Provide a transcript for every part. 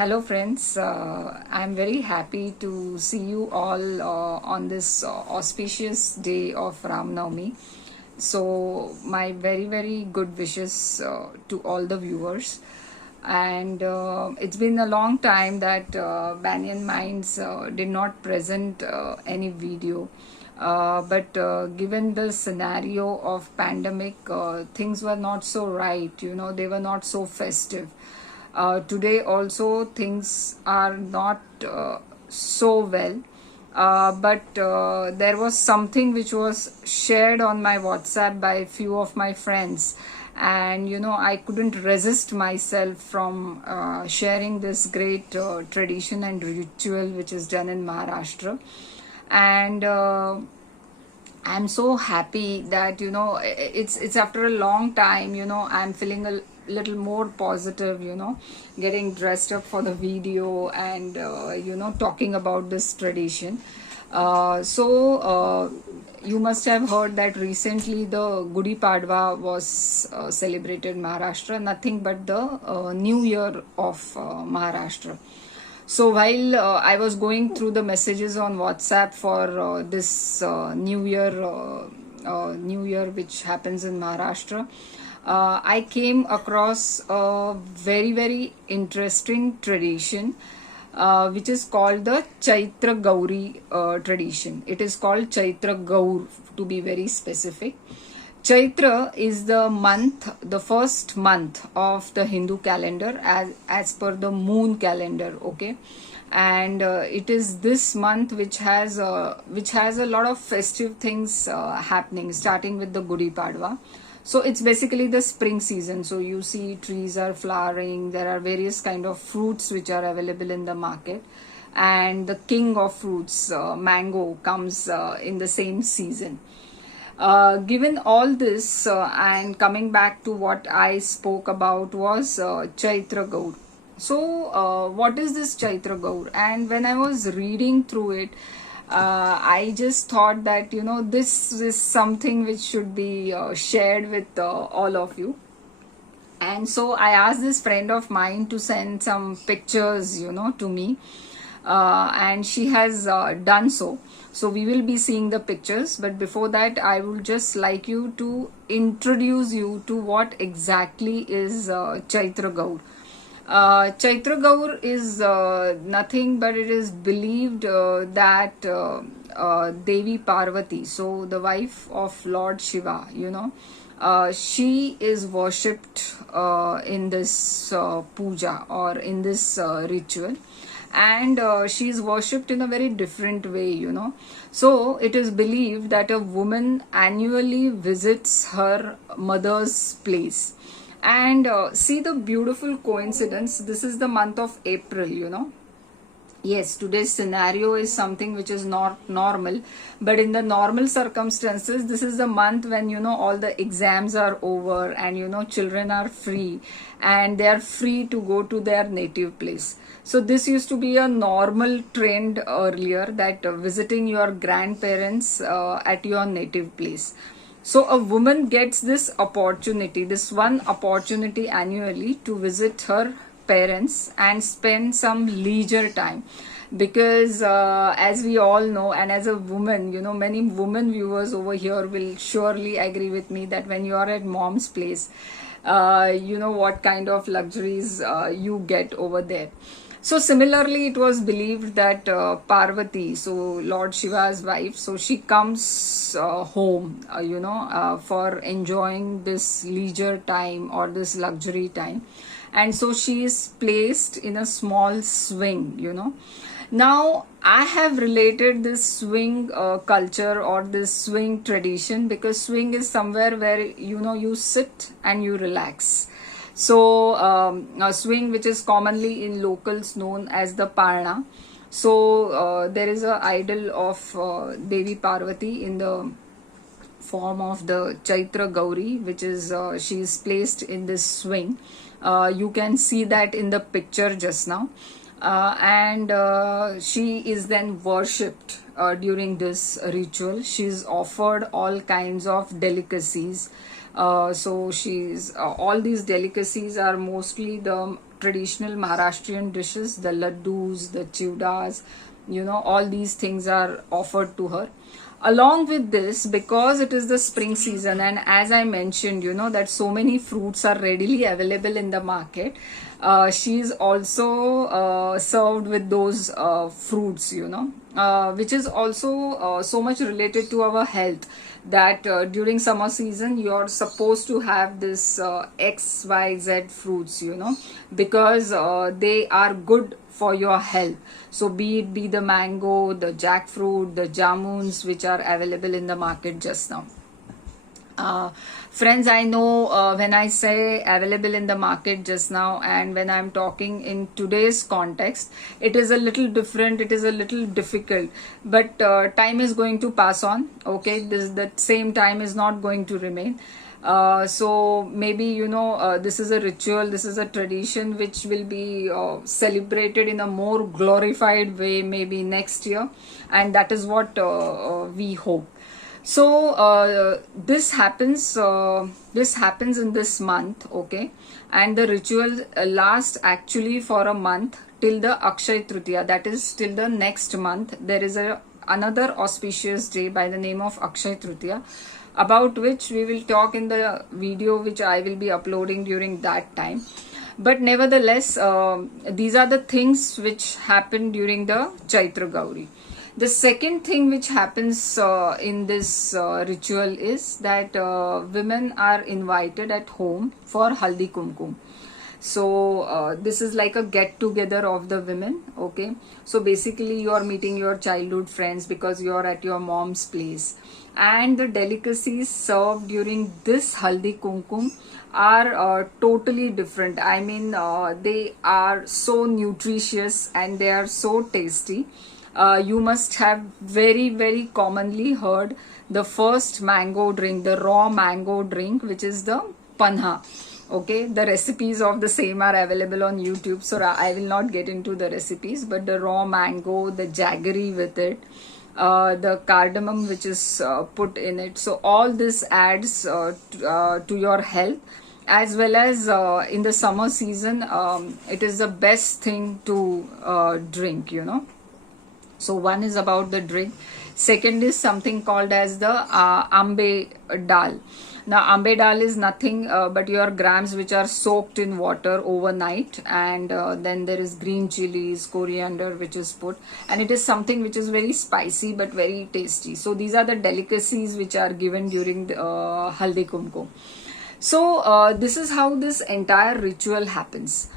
Hello friends, I'm very happy to see you all on this auspicious day of Ram Navami. So my very good wishes to all the viewers. And it's been a long time that Banyan Minds did not present any video. But given the scenario of pandemic, things were not so right, they were not so festive. Today also things are not so well, but there was something which was shared on my WhatsApp by few of my friends, and I couldn't resist myself from sharing this great tradition and ritual which is done in Maharashtra. And I'm so happy that it's after a long time, I'm feeling a little more positive, getting dressed up for the video and talking about this tradition. So you must have heard that recently the Gudi Padwa was celebrated in Maharashtra, nothing but the New Year of Maharashtra. So while I was going through the messages on WhatsApp for this New Year which happens in Maharashtra, I came across a very interesting tradition which is called the Chaitra Gauri tradition. It is called Chaitra Gaur, to be very specific. Chaitra is the first month of the Hindu calendar as per the moon calendar, okay? And it is this month which has a lot of festive things happening, starting with the Gudi Padwa. So it's basically the spring season. So you see trees are flowering, there are various kind of fruits which are available in the market, and the king of fruits, mango, comes in the same season. Given all this, and coming back to what I spoke about was Chaitra Gaur. So what is this Chaitra Gaur? And when I was reading through it, I just thought that this is something which should be shared with all of you. And so I asked this friend of mine to send some pictures to me, and she has done so. So we will be seeing the pictures, but before that I would just like you to introduce you to what exactly is Chaitra Gaur. Chaitra Gaur is nothing but it is believed that Devi Parvati, so the wife of Lord Shiva, she is worshipped in this puja or in this ritual, and she is worshipped in a very different way. So it is believed that a woman annually visits her mother's place. And see the beautiful coincidence, this is the month of April. Yes, today's scenario is something which is not normal, but in the normal circumstances, this is the month when all the exams are over and children are free and they are free to go to their native place. So this used to be a normal trend earlier, that visiting your grandparents at your native place. So a woman gets this one opportunity annually to visit her parents and spend some leisure time, because as we all know, and as a woman, many women viewers over here will surely agree with me that when you are at mom's place, what kind of luxuries you get over there. So similarly, it was believed that Parvati, so Lord Shiva's wife, so she comes home, for enjoying this leisure time or this luxury time. And so she is placed in a small swing. Now, I have related this swing culture or this swing tradition, because swing is somewhere where, you sit and you relax. So a swing which is commonly in locals known as the Palna. So there is a idol of Devi Parvati in the form of the Chaitra Gauri, which is she is placed in this swing. You can see that in the picture just now. And she is then worshipped during this ritual. She is offered all kinds of delicacies, So she's all these delicacies are mostly the traditional Maharashtrian dishes, the laddus, the chiwdas, all these things are offered to her. Along with this, because it is the spring season, and as I mentioned, that so many fruits are readily available in the market, she's also served with those fruits, which is also so much related to our health, that during summer season you're supposed to have this XYZ fruits, because they are good for your health. So be the mango, the jackfruit, the jamuns, which are available in the market just now. Friends, I know when I say available in the market just now, and when I'm talking in today's context, it is a little different, it is a little difficult, but time is going to pass on. Okay, that same time is not going to remain. So maybe this is a ritual, this is a tradition which will be celebrated in a more glorified way maybe next year, and that is what we hope. So this happens in this month, okay, and the ritual lasts actually for a month till the Akshay Tritiya, that is till the next month. There is another auspicious day by the name of Akshay Tritiya, about which we will talk in the video which I will be uploading during that time. But nevertheless, these are the things which happen during the Chaitra Gauri. The second thing which happens in this ritual is that women are invited at home for Haldi Kumkum. So this is like a get together of the women, okay. So basically you are meeting your childhood friends because you are at your mom's place, and the delicacies served during this Haldi Kumkum are totally different. I mean, they are so nutritious and they are so tasty. You must have very, very commonly heard the first mango drink, the raw mango drink, which is the panha. Okay, the recipes of the same are available on YouTube, so I will not get into the recipes, but the raw mango, the jaggery with it, the cardamom which is put in it. So all this adds to your health, as well as in the summer season, it is the best thing to drink, So one is about the drink. Second is something called as the ambe dal. Now ambe dal is nothing but your grams which are soaked in water overnight, and then there is green chilies, coriander which is put, and it is something which is very spicy but very tasty. So these are the delicacies which are given during the Haldi Kumkum. So this is how this entire ritual happens.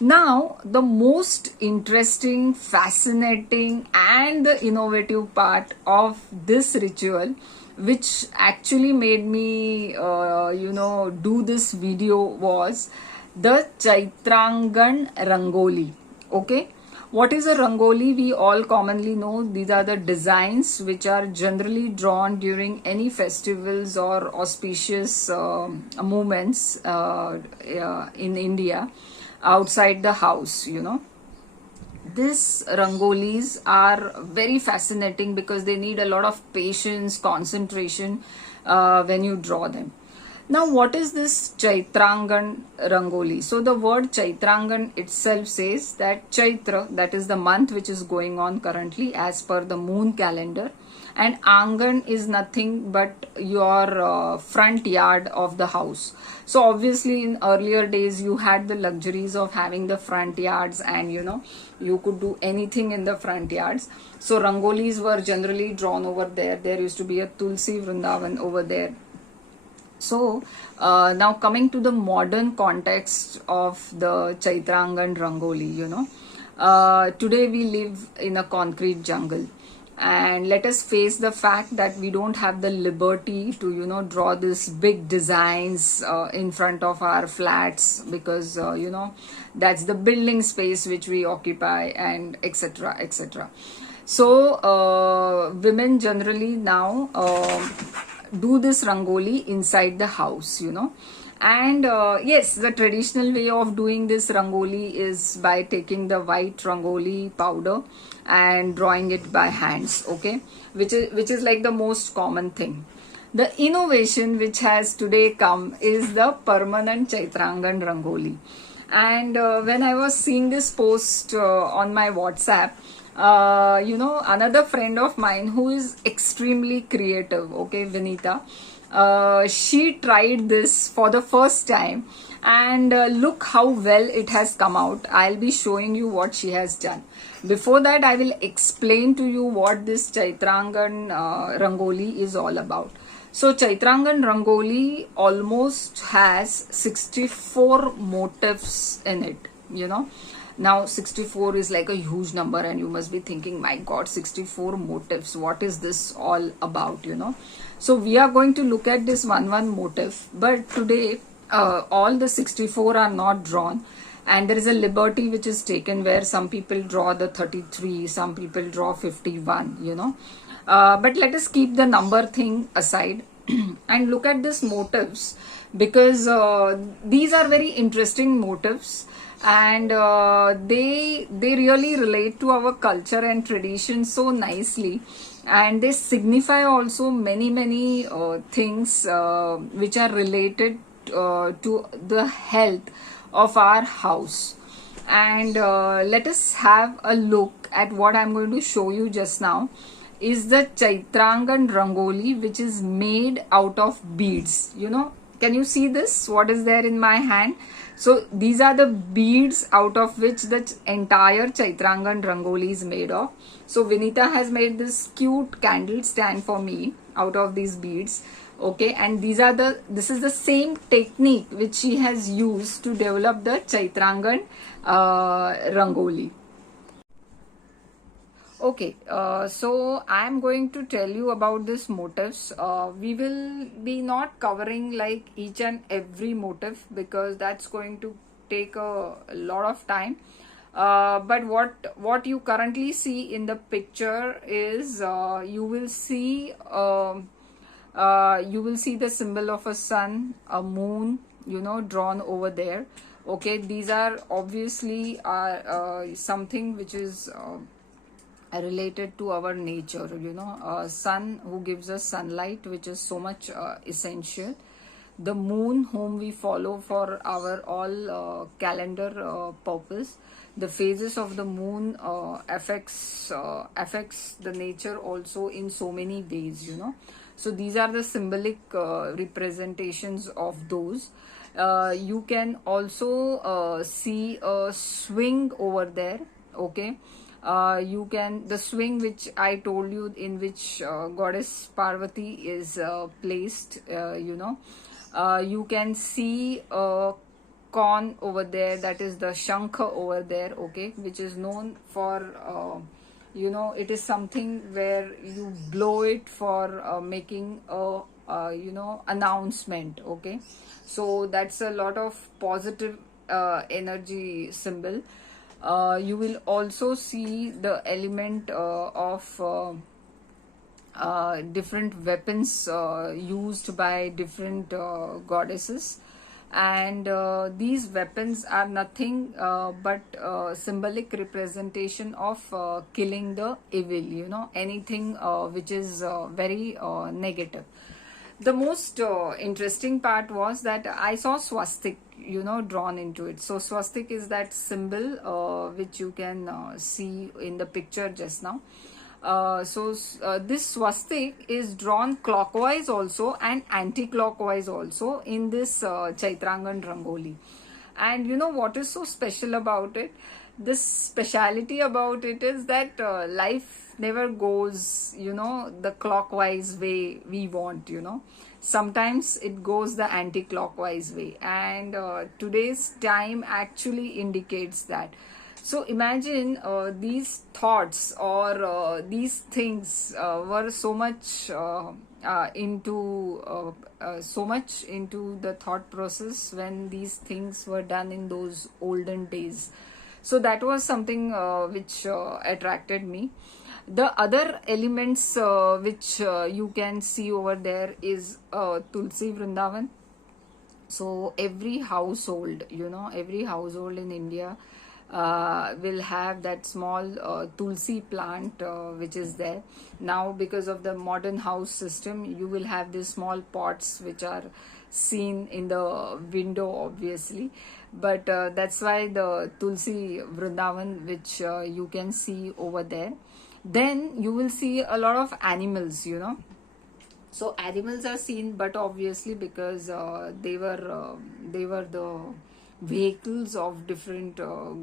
Now, the most interesting, fascinating and the innovative part of this ritual, which actually made me, do this video, was the Chaitraagan Rangoli. Okay. What is a Rangoli? We all commonly know these are the designs which are generally drawn during any festivals or auspicious moments in India, outside the house, These rangolis are very fascinating because they need a lot of patience, concentration when you draw them. Now, what is this Chaitraagan Rangoli? So, the word Chaitraagan itself says that Chaitra, that is the month which is going on currently as per the moon calendar, and Angan is nothing but your front yard of the house. So obviously in earlier days you had the luxuries of having the front yards, and you could do anything in the front yards. So rangolis were generally drawn over there. There used to be a Tulsi Vrindavan over there. So now coming to the modern context of the Chaitraagan Rangoli, today we live in a concrete jungle. And let us face the fact that we don't have the liberty to draw this big designs in front of our flats, because that's the building space which we occupy, and etc etc. So women generally now do this rangoli inside the house, and yes, the traditional way of doing this rangoli is by taking the white rangoli powder and drawing it by hands, okay, which is like the most common thing. The innovation which has today come is the permanent Chaitraagan Rangoli. And when I was seeing this post on my WhatsApp, another friend of mine who is extremely creative, okay, Vinita, she tried this for the first time, and look how well it has come out. I'll be showing you what she has done. Before that, I will explain to you what this Chaitraagan Rangoli is all about. So Chaitraagan Rangoli almost has 64 motifs in it, Now 64 is like a huge number, and you must be thinking, my God, 64 motifs. What is this all about, So we are going to look at this one motif, but today all the 64 are not drawn, and there is a liberty which is taken where some people draw the 33, some people draw 51, But let us keep the number thing aside and look at these motifs, because these are very interesting motifs, and they really relate to our culture and tradition so nicely, and they signify also many things which are related to the health of our house. And let us have a look at what I'm going to show you just now is the Chaitraagan Rangoli, which is made out of beads. Can you see this? What is there in my hand? So these are the beads out of which the entire Chaitraagan Rangoli is made of. So Vinita has made this cute candle stand for me out of these beads. Okay, and this is the same technique which she has used to develop the Chaitraagan Rangoli. Okay, so I am going to tell you about these motifs. We will be not covering like each and every motif, because that's going to take a lot of time. But what you currently see in the picture is you will see the symbol of a sun, a moon, drawn over there. Okay, these are obviously something which is related to our nature, sun who gives us sunlight, which is so much essential. The moon whom we follow for our all calendar purpose. The phases of the moon affects the nature also in so many ways, So these are the symbolic representations of those. You can also see a swing over there, okay. You can, the swing which I told you, in which goddess Parvati is placed, you can see a corn over there, that is the shankha over there, okay, which is known for it is something where you blow it for making a announcement, okay. So that's a lot of positive energy symbol. You will also see the element of different weapons used by different goddesses, and these weapons are nothing but symbolic representation of killing the evil, anything which is very negative. The most interesting part was that I saw swastik, drawn into it. So swastik is that symbol which you can see in the picture just now. This swastik is drawn clockwise also and anti-clockwise also in this Chaitraagan Rangoli. And what is so special about it? This speciality about it is that life never goes, the clockwise way we want, Sometimes it goes the anti-clockwise way, and today's time actually indicates that. So imagine these thoughts or these things were so much into the thought process when these things were done in those olden days. So that was something which attracted me. The other elements which you can see over there is Tulsi Vrindavan. So every household in India will have that small tulsi plant which is there. Now because of the modern house system, you will have these small pots which are seen in the window obviously, but that's why the tulsi vrindavan which you can see over there. Then you will see a lot of animals, so animals are seen, but obviously because they were the vehicles of different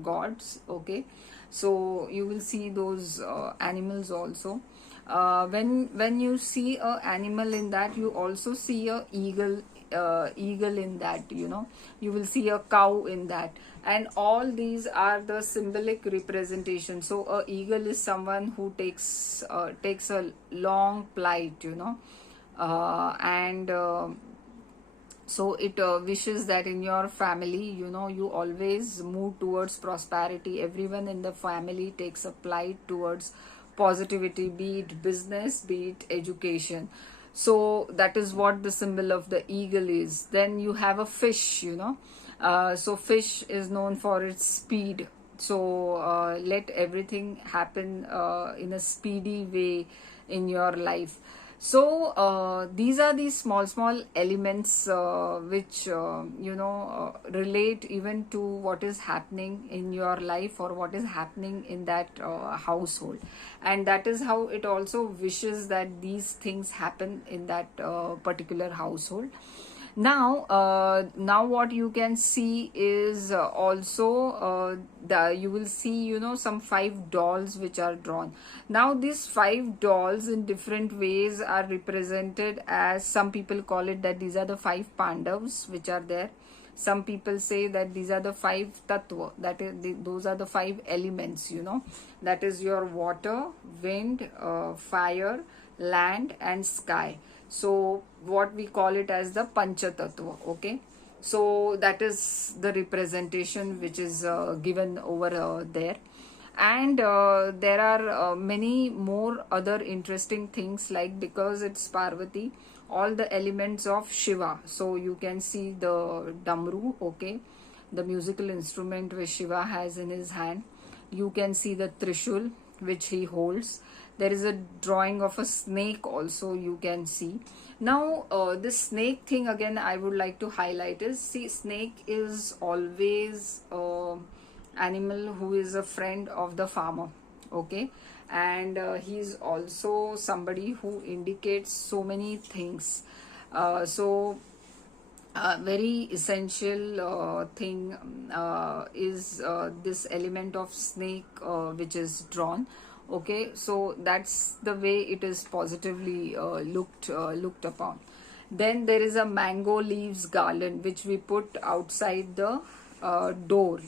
gods. Okay, so you will see those animals also. When you see a animal in that, you also see a eagle in that. You will see a cow in that, and all these are the symbolic representation. So a eagle is someone who takes a long flight, and so it wishes that in your family, you always move towards prosperity. Everyone in the family takes a flight towards positivity, be it business, be it education. So that is what the symbol of the eagle is. Then you have a fish, so fish is known for its speed. So let everything happen in a speedy way in your life. So these are these small elements which relate even to what is happening in your life or what is happening in that household, and that is how it also wishes that these things happen in that particular household. Now what you can see is also you will see some 5 dolls which are drawn. Now these 5 dolls in different ways are represented as, some people call it that these are the 5 Pandavas which are there. Some people say that these are the 5 tattva, that is those are the 5 elements, that is your water, wind, fire, land and sky. So what we call it as the pancha tattva. Okay, so that is the representation which is given over there. And there are many more other interesting things, like because it's Parvati, all the elements of Shiva. So you can see the damru, okay, the musical instrument which Shiva has in his hand. You can see the trishul which he holds. There is a drawing of a snake also, you can see. Now this snake thing again I would like to highlight is, see, snake is always animal who is a friend of the farmer. Okay, and he's also somebody who indicates so many things. So very essential thing is this element of snake which is drawn. Okay, so that's the way it is positively looked upon. Then there is a mango leaves garland which we put outside the door,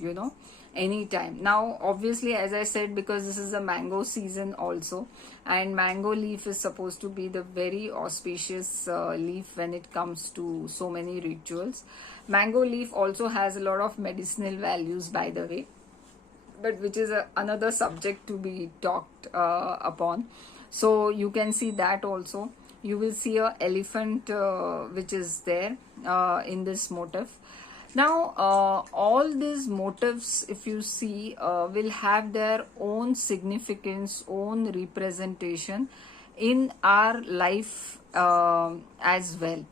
anytime. Now obviously, as I said, because this is a mango season also, and mango leaf is supposed to be the very auspicious leaf when it comes to so many rituals. Mango leaf also has a lot of medicinal values, by the way, but which is another subject to be talked upon. So you can see that also. You will see a elephant which is there in this motif. Now all these motifs, if you see, will have their own significance, own representation in our life as well.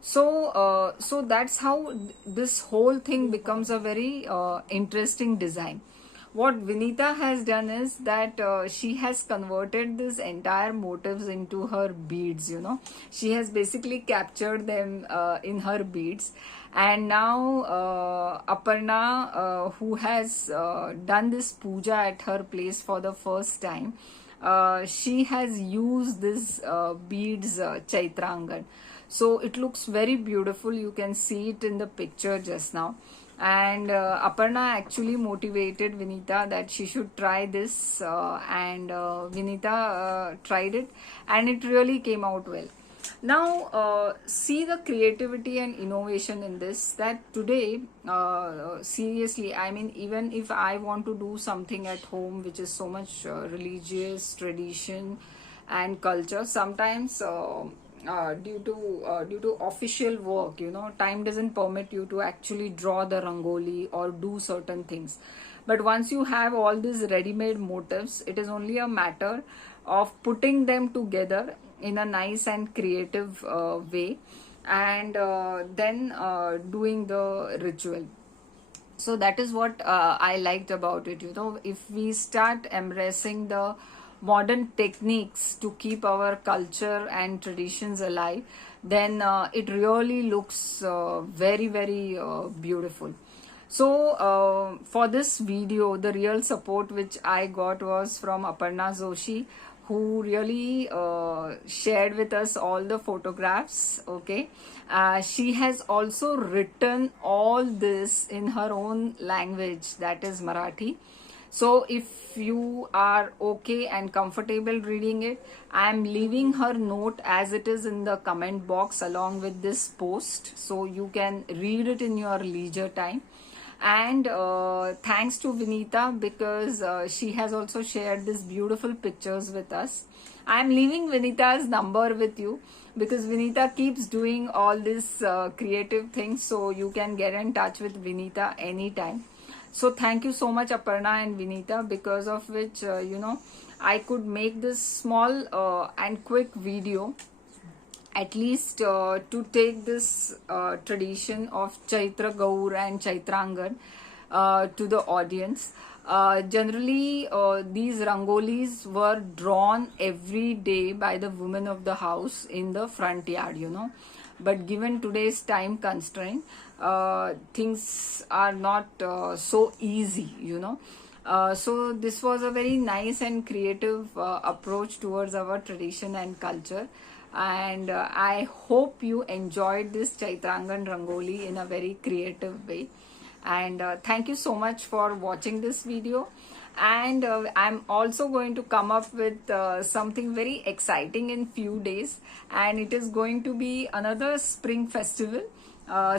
So that's how this whole thing becomes a very interesting design. What Vinita has done is that she has converted this entire motifs into her beads. She has basically captured them in her beads. And now Aparna, who has done this puja at her place for the first time, she has used this beads Chaitraagan. So it looks very beautiful. You can see it in the picture just now. And Aparna actually motivated Vinita that she should try this, and Vinita tried it, and it really came out well. Now see the creativity and innovation in this, that today seriously, I mean, even if I want to do something at home which is so much religious tradition and culture, sometimes due to official work, time doesn't permit you to actually draw the rangoli or do certain things. But once you have all these ready-made motifs, it is only a matter of putting them together in a nice and creative way, and then doing the ritual. So that is what I liked about it. If we start embracing the modern techniques to keep our culture and traditions alive, then it really looks very, very beautiful. So for this video, the real support which I got was from Aparna Joshi, who really shared with us all the photographs. Okay, she has also written all this in her own language, that is Marathi. So if you are okay and comfortable reading it, I am leaving her note as it is in the comment box along with this post, so you can read it in your leisure time. And thanks to Vinita, because she has also shared these beautiful pictures with us. I am leaving Vinita's number with you, because Vinita keeps doing all these creative things, so you can get in touch with Vinita anytime. So thank you so much, Aparna and Vinita, because of which I could make this small and quick video, at least to take this tradition of Chaitra Gaur and Chaitraagan to the audience. Generally, these rangolis were drawn every day by the women of the house in the front yard. But given today's time constraint, things are not so easy. So this was a very nice and creative approach towards our tradition and culture. And I hope you enjoyed this Chaitraagan Rangoli in a very creative way. And thank you so much for watching this video. And I'm also going to come up with something very exciting in few days, and it is going to be another spring festival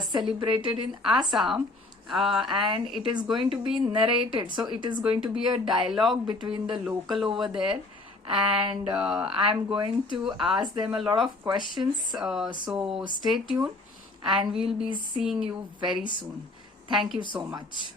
celebrated in Assam. And it is going to be narrated, so it is going to be a dialogue between the local over there, and I'm going to ask them a lot of questions. So stay tuned, and we'll be seeing you very soon. Thank you so much.